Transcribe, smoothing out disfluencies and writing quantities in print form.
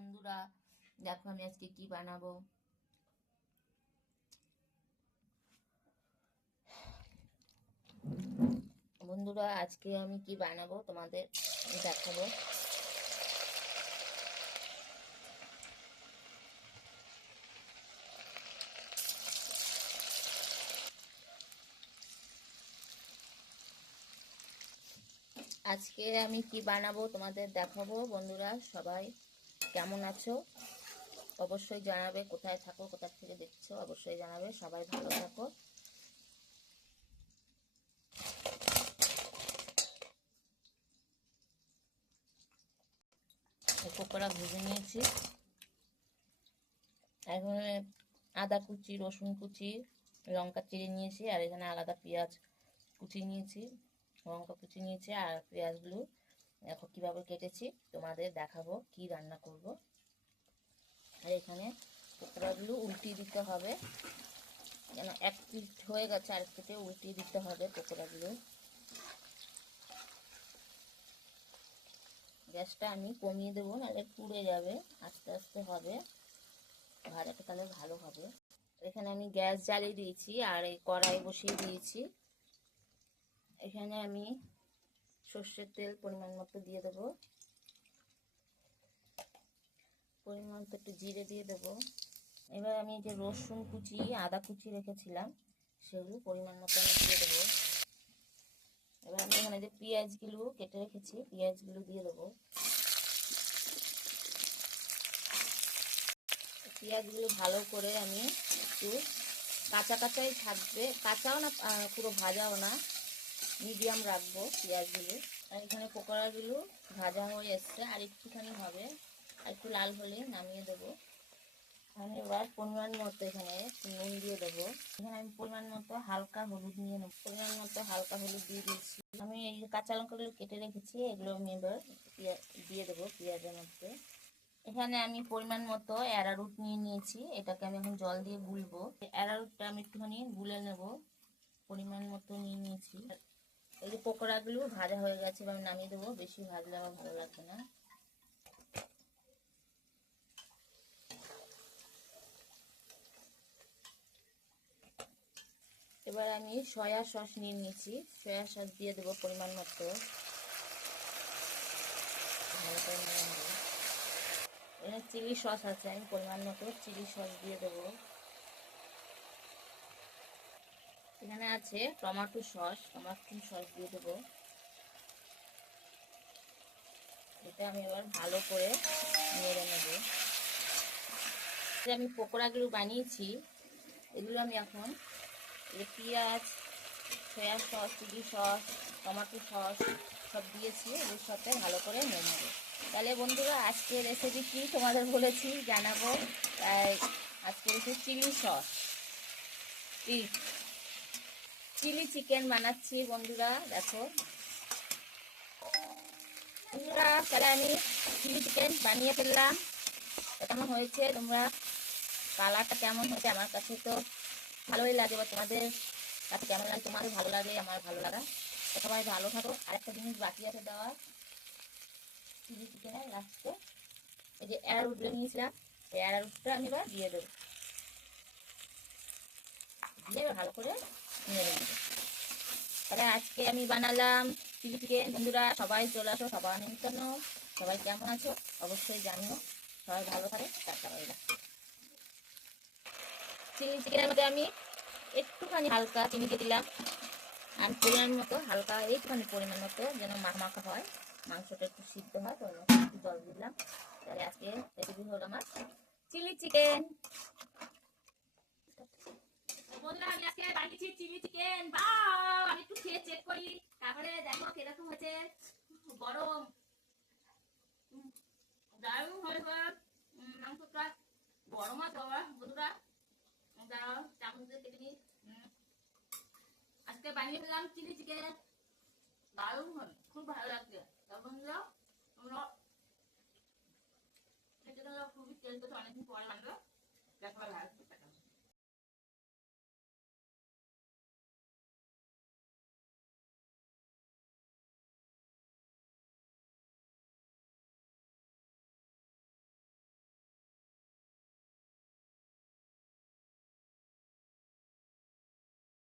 বন্ধুরা, দেখো আমি আজকে কি বানাবো। বন্ধুরা, আজকে আমি কি বানাবো তোমাদের দেখাবো। আজকে আমি কি বানাবো তোমাদের দেখাবো। বন্ধুরা সবাই কেমন আছো অবশ্যই জানাবে, কোথায় থাকো কোথা থেকে দেখছো অবশ্যই জানাবে। সবাই ভালো থাকো। পকোড়া ভেজে নিয়েছি, এখানে আদা কুচি, রসুন কুচি, লঙ্কা চিড়ে নিয়েছি, আর এখানে আলাদা পেঁয়াজ কুচি নিয়েছি, লঙ্কা কুচি নিয়েছি, আর পেঁয়াজগুলো দেখো কিভাবে কেটেছি তোমাদের দেখাবো কি রান্না করব। আর এখানে পকোড়াগুলো উল্টিয়ে দিতে হবে, যেন এক পিঠ হয়ে গেছে আরেক পিঠে উল্টিয়ে দিতে হবে পকোড়াগুলো। গ্যাসটা আমি কমিয়ে দেবো, নাহলে পুড়ে যাবে, আস্তে আস্তে হবে, ভাজাটা তাহলে ভালো হবে। এখানে আমি গ্যাস জ্বালিয়ে দিয়েছি আর এই কড়াই বসিয়ে দিয়েছি। এখানে আমি সর্ষের তেল পরিমাণ মতো দিয়ে দেবো, পরিমাণ মতো একটু জিরে দিয়ে দেবো। এবার আমি যে রসুন কুচি আদা কুচি রেখেছিলাম সেগুলো পরিমাণ মতো আমি দিয়ে দেবো। এবার আমি এখানে যে পেঁয়াজগুলো কেটে রেখেছি পেঁয়াজগুলো দিয়ে দেবো। পেঁয়াজগুলো ভালো করে আমি একটু কাঁচা কাঁচাই থাকবে, কাঁচাও না পুরো ভাজাও না, মিডিয়াম রাখবো পেঁয়াজগুলো। আর এখানে পকোড়াগুলো ভাজা হয়ে এসছে, আর একটুখানি হবে, আর একটু লাল হলে নামিয়ে দেবো। আমি এবার পরিমাণ মতো এখানে নুন দিয়ে দেবো। এখানে আমি পরিমাণ মতো হালকা হলুদ নিয়ে নেবো, পরিমাণ মতো হালকা হলুদ দিয়ে দিচ্ছি। আমি এই কাঁচা লঙ্কাগুলো কেটে রেখেছি এগুলো আমি এবার দিয়ে দেবো পেঁয়াজের মধ্যে। এখানে আমি পরিমাণ মতো অ্যারারুট নিয়ে নিয়েছি, এটাকে আমি এখন জল দিয়ে গুলবো। অ্যারারুটটা আমি একটুখানি গুলে নেব, পরিমাণ মতো নিয়ে নিয়েছি। এই যে পকোড়াগুলো ভাজা হয়ে গেছে, আমি নামিয়ে দেবো, বেশি ভাজলে আমার ভালো লাগবে না। এবার আমি সয়া সস নিয়ে নিয়েছি, সয়া সস দিয়ে দেবো পরিমাণ মতো, ভালো করে নিয়ে নেবো। এখানে চিলি সস আছে, আমি পরিমাণ মতো চিলি সস দিয়ে দেবো। এখানে আছে টমেটো সস, টমেটো সস দিয়ে দেবো। এটা আমি এবার ভালো করে নেড়ে নেব। আমি পকোড়াগুলো বানিয়েছি এগুলো আমি এখন পেঁয়াজ, soya sauce, chilli sauce, tomato sauce সব দিয়েছি, এগুলোর সাথে ভালো করে নেড়ে নেব। তাহলে বন্ধুরা আজকে রেসিপি কি তোমাদের বলেছি জানাবো, তাই আজকে হচ্ছে চিলি সস, চিলি চিকেন বানাচ্ছি। বন্ধুরা দেখো বন্ধুরা, তাহলে আমি চিলি চিকেন বানিয়ে ফেললাম। কেমন হয়েছে, তোমরা কালারটা কেমন হয়েছে, আমার কাছে তো ভালোই লাগে, বা তোমাদের কাছে কেমন লাগে, তোমাদের ভালো লাগে আমার ভালো লাগা। সবাই ভালো থাকো। আরেকটা জিনিস বাকি আছে দেওয়া চিলি চিকেনের লাস্টে, এই যে অ্যারারুট নিয়েছিলাম, এই অ্যারারুটটা আমি এবার দিয়ে দেবো, দিয়ে ভালো করে নেড়ে নেবো। তাহলে আজকে আমি বানালাম চিলি চিকেন। বন্ধুরা সবাই চলে আসো, সবাই নিমন্ত্রণ। সবাই কেমন আছো অবশ্যই জানিও। সবাই ভালো থাকে, টাটা বাই বাই। চিলি চিকেনের মধ্যে আমি একটুখানি হালকা চিনি দিয়ে দিলাম, আর পরিমাণ মতো হালকা একটুখানি পরিমাণ মতো যেন মাখা হয়, মাংসটা একটু সিদ্ধ হয়, তো একটু জল দিলাম। তাহলে আজকে রেসিপি হলো আমার চিলি চিকেন। বন্ধুরা আমি আজকে বানিয়েছি চিলি চিকেন, বাও আমি একটু খেয়ে চেক করি, তারপরে দেখো কিরকম হয়েছে। গরম দারুণ হয়েছে মাংসটা, গরম আছে বাবা। বন্ধুরা দাঁড়াও চামচ দিয়ে কেটে নিই। আজকে বানিয়ে ফেললাম চিলি চিকেন, দারুণ হয়, খুব ভালো লাগছে। বন্ধুরা আমরা খুবই টেস্ট, অনেকদিন পরে বানালো, দেখো ভালো।